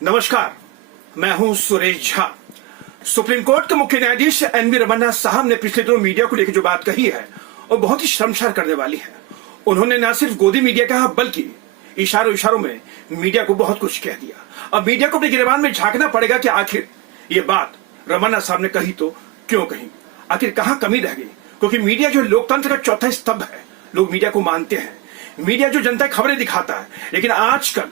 नमस्कार, मैं हूं सुरेश झा। सुप्रीम कोर्ट के मुख्य न्यायाधीश एनवी रमन्ना साहब ने पिछले दिनों मीडिया को लेकर जो बात कही है वो बहुत ही शर्मसार करने वाली है। उन्होंने न सिर्फ गोदी मीडिया कहा बल्कि इशारों में मीडिया को बहुत कुछ कह दिया। अब मीडिया को अपने गिरबान में झांकना पड़ेगा कि आखिर ये बात रमन्ना साहब ने कही तो क्यों कही, आखिर कहां कमी रह गई। क्योंकि मीडिया जो लोकतंत्र का चौथा स्तंभ है, लोग मीडिया को मानते हैं। मीडिया जो जनता की खबरें दिखाता है, लेकिन आजकल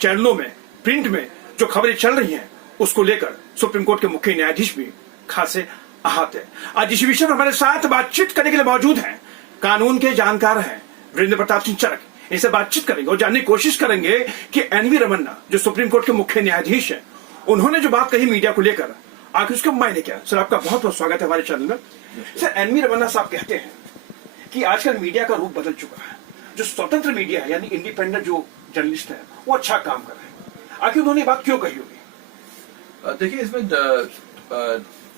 चैनलों में, प्रिंट में जो खबरें चल रही हैं उसको लेकर सुप्रीम कोर्ट के मुख्य न्यायाधीश भी खासे आहत है। आज इसी विषय पर हमारे साथ बातचीत करने के लिए मौजूद हैं कानून के जानकार हैं वीरेंद्र प्रताप सिंह चरक। इनसे बातचीत करेंगे और जानने की कोशिश करेंगे कि एनवी रमन्ना जो सुप्रीम कोर्ट के मुख्य न्यायाधीश हैं, उन्होंने जो बात कही मीडिया को लेकर, आखिर उसके मायने क्या। सर, आपका बहुत बहुत स्वागत है हमारे चैनल में। सर, एनवी रमन्ना साहब कहते हैं कि आजकल मीडिया का रूप बदल चुका है। जो स्वतंत्र मीडिया है यानी इंडिपेंडेंट जो जर्नलिस्ट है वो अच्छा काम कर रहे हैं। आखिर उन्होंने बात क्यों कही होगी? देखिए, इसमें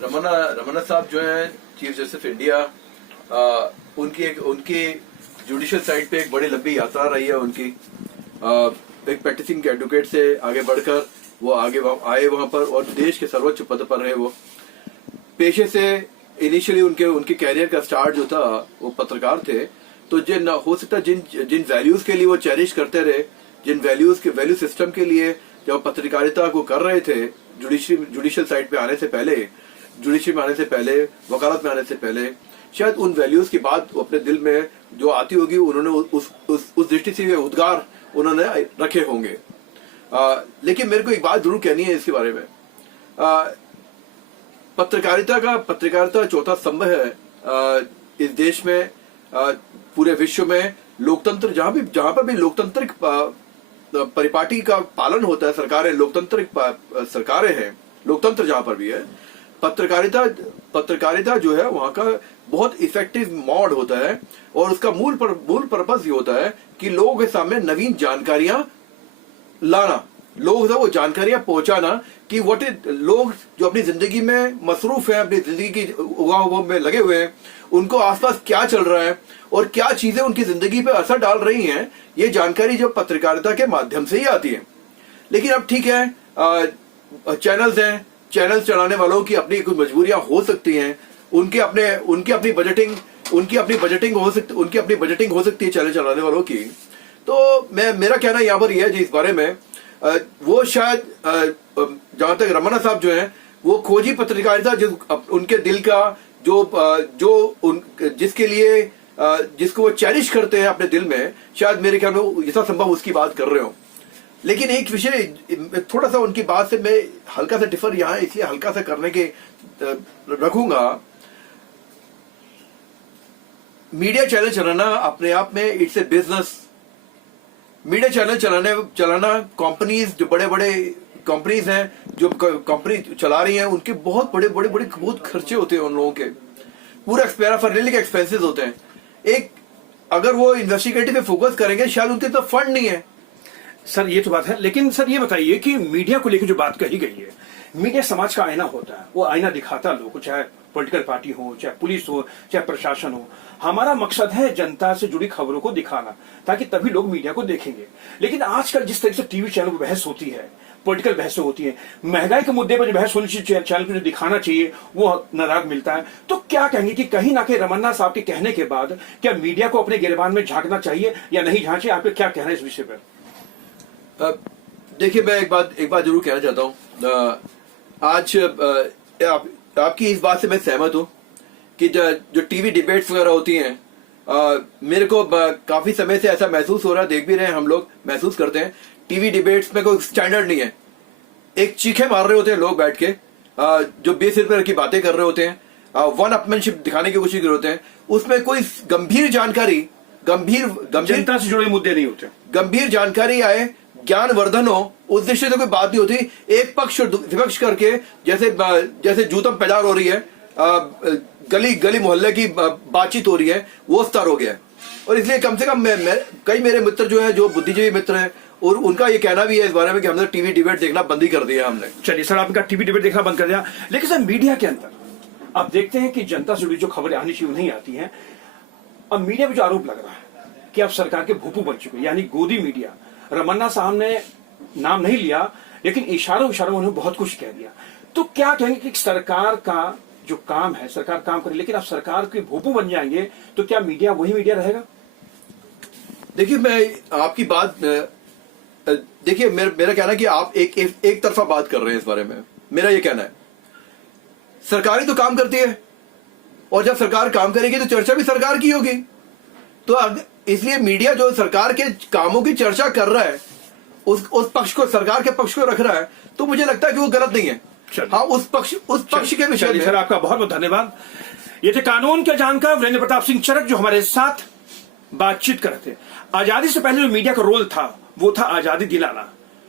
रमन्ना साहब जो है चीफ जस्टिस इंडिया, उनकी जुडिशियल साइड पे एक बड़ी लंबी यात्रा रही है उनकी। एक प्रैक्टिसिंग एडवोकेट से आगे बढ़कर वो आगे आए वहां पर और देश के सर्वोच्च पद पर रहे। वो पेशे से इनिशियली उनके कैरियर का स्टार्ट जो था वो पत्रकार थे। तो हो सकता है जिन वैल्यूज के लिए वो चेरिश करते रहे, जिन वैल्यू सिस्टम के लिए जब पत्रकारिता को कर रहे थे, जुडिशियल साइड पे आने से पहले, जुडिशरी में आने से पहले, वकालत में आने से पहले, शायद उन वैल्यूज की बात अपने दिल में जो आती होगी उन्होंने उस दृष्टि से उद्गार उन्होंने रखे होंगे। लेकिन मेरे को एक बात जरूर कहनी है इसके बारे में। पत्रकारिता चौथा स्तंभ है इस देश में, पूरे विश्व में। लोकतंत्र जहां पर भी लोकतांत्रिक परिपाटी का पालन होता है, सरकारें लोकतांत्रिक सरकारें हैं, लोकतंत्र जहां पर भी है, पत्रकारिता जो है वहां का बहुत इफेक्टिव मोड होता है। और उसका मूल पर्पस ये होता है कि लोगों के सामने नवीन जानकारियां लाना, लोगों तक वो जानकारियां पहुंचाना कि लोग जो अपनी जिंदगी में मसरूफ है, अपनी जिंदगी की उगाह में लगे हुए हैं, उनको आसपास क्या चल रहा है और क्या चीजें उनकी जिंदगी पे असर डाल रही हैं, ये जानकारी जो पत्रकारिता के माध्यम से ही आती है। लेकिन अब ठीक है, चैनल्स हैं, चैनल चलाने वालों की अपनी कुछ मजबूरियां हो सकती हैं, उनकी अपनी बजटिंग हो सकती है चैनल चलाने वालों की। तो मेरा कहना यहाँ पर यह है इस बारे में, वो शायद जहां तक रमन्ना साहब जो है वो खोजी पत्रकारिता उनके दिल का जिसके लिए जिसको वो चेरिश करते हैं अपने दिल में, शायद मेरे ख्याल में जितना संभव उसकी बात कर रहे हो। लेकिन एक विषय थोड़ा सा उनकी बात से मैं हल्का सा डिफर यहाँ इसलिए हल्का सा करने के रखूंगा। मीडिया चैनल चलाना अपने आप में it's a business. Media channel चलाना कंपनीज, जो बड़े बड़े कंपनीज हैं, जो कंपनी चला रही हैं, उनके बहुत बड़े खर्चे होते हैं उन लोगों के, पूरा पैराफर्नेलिक एक्सपेंसेस होते हैं। एक अगर वो इन्वेस्टिगेटिव पे फोकस करेंगे, शायद उनके तो फंड नहीं है। सर, ये तो बात है, लेकिन सर ये बताइए कि मीडिया को लेकर जो बात कही गई है, मीडिया समाज का आईना होता है, वो आईना दिखाता है लोगों को, चाहे पॉलिटिकल पार्टी हो, चाहे पुलिस हो, चाहे प्रशासन हो। हमारा मकसद है जनता से जुड़ी खबरों को दिखाना, ताकि तभी लोग मीडिया को देखेंगे। लेकिन आजकल जिस तरह से टीवी चैनल पर बहस होती है, पॉलिटिकल बहसें होती है, महंगाई के मुद्दे पर जो बहस होनी चाहिए, चैनल को जो दिखाना चाहिए वो नाराज मिलता है। तो क्या कहेंगे कि कहीं ना कहीं रमन्ना साहब के कहने के बाद क्या मीडिया को अपने गिरबान में झांकना चाहिए या नहीं झांचे? आपका क्या कहना है इस विषय पर? देखिए, मैं एक बात जरूर कहना चाहता हूँ। आज आपकी इस बात से मैं सहमत हूँ कि जो टीवी डिबेट्स वगैरह होती हैं, मेरे को काफी समय से ऐसा महसूस हो रहा है, देख भी रहे हैं हम लोग, महसूस करते हैं, टीवी डिबेट्स में कोई स्टैंडर्ड नहीं है। एक चीखे मार रहे होते हैं लोग बैठ के, जो बेसिर पर की बातें कर रहे होते हैं, वन अपमैनशिप दिखाने की कोशिश कर रहे होते हैं। उसमें कोई गंभीर जानकारी, जनता से जुड़े मुद्दे नहीं होते, गंभीर जानकारी आए, ज्ञानवर्धन हो, उस दृष्टि से कोई बात नहीं होती। एक पक्ष और विपक्ष करके जैसे जूतम पैदार हो रही है, गली मोहल्ले की बातचीत हो रही है, वो स्तर हो गया। और इसलिए कम से कम कई मेरे मित्र जो हैं, जो बुद्धिजीवी मित्र हैं, और उनका ये कहना भी है इस बारे में कि हमने टीवी डिबेट देखना बंद ही कर दिया हमने। चलिए सर, आपका टीवी डिबेट देखना बंद कर दिया, लेकिन सर मीडिया के अंदर आप देखते हैं कि जनता से जुड़ी जो खबरें आनी चाहिए नहीं आती हैं। अब मीडिया में जो आरोप लग रहा है कि अब सरकार के भूपू बन चुके, यानी गोदी मीडिया। रमन्ना साहब ने नाम नहीं लिया, लेकिन इशारों इशारों में उन्होंने बहुत कुछ कह दिया। तो क्या कहेंगे कि सरकार का जो काम है, सरकार काम करे, लेकिन आप सरकार के भोपू बन जाएंगे तो क्या मीडिया वही मीडिया रहेगा? देखिए, मैं आपकी बात देखिए, मेरा कहना है कि आप एक तरफा बात कर रहे हैं इस बारे में। मेरा ये कहना है, सरकारी तो काम करती है, और जब सरकार काम करेगी तो चर्चा भी सरकार की होगी। तो इसलिए मीडिया जो सरकार के कामों की चर्चा कर रहा है, उस पक्ष को, सरकार के पक्ष को रख रहा है, तो मुझे लगता है कि वो गलत नहीं है। हाँ, उस पक्ष के विषय में। सर, आपका बहुत बहुत धन्यवाद। ये थे कानून के जानकार वीरेंद्र प्रताप सिंह चरक, जो हमारे साथ बातचीत कर रहे थे। आजादी से पहले जो मीडिया का रोल था वो था आजादी दिलाना,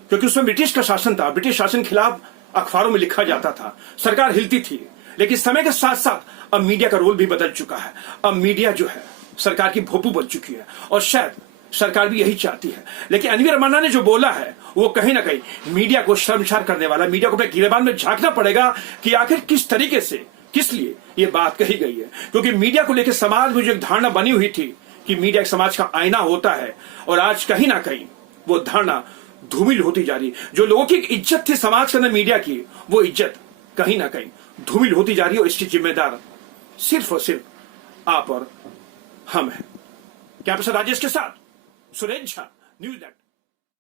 क्योंकि उसमें ब्रिटिश का शासन था। ब्रिटिश शासन के खिलाफ अखबारों में लिखा जाता था, सरकार हिलती थी। लेकिन समय के साथ साथ अब मीडिया का रोल भी बदल चुका है। अब मीडिया जो है सरकार की भोपू बन चुकी है, और शायद सरकार भी यही चाहती है। लेकिन अनवीर रमन्ना ने जो बोला है वो कहीं ना कहीं मीडिया को शर्मसार करने वाला। मीडिया को अपने गिरेबान में झांकना पड़ेगा कि आखिर किस तरीके से, किस लिए ये बात कही गई है। क्योंकि मीडिया को लेकर समाज में जो एक धारणा बनी हुई थी कि मीडिया एक समाज का आईना होता है, और आज कहीं ना कहीं वो धारणा धूमिल होती जा रही है। जो लोगों की इज्जत थी समाज के अंदर मीडिया की, वो इज्जत कहीं ना कहीं धूमिल होती जा रही है, और इसकी जिम्मेदार सिर्फ और सिर्फ आप और हम हैं। कैंपस राजेश के साथ सुरेश झा, न्यूज़ नेट।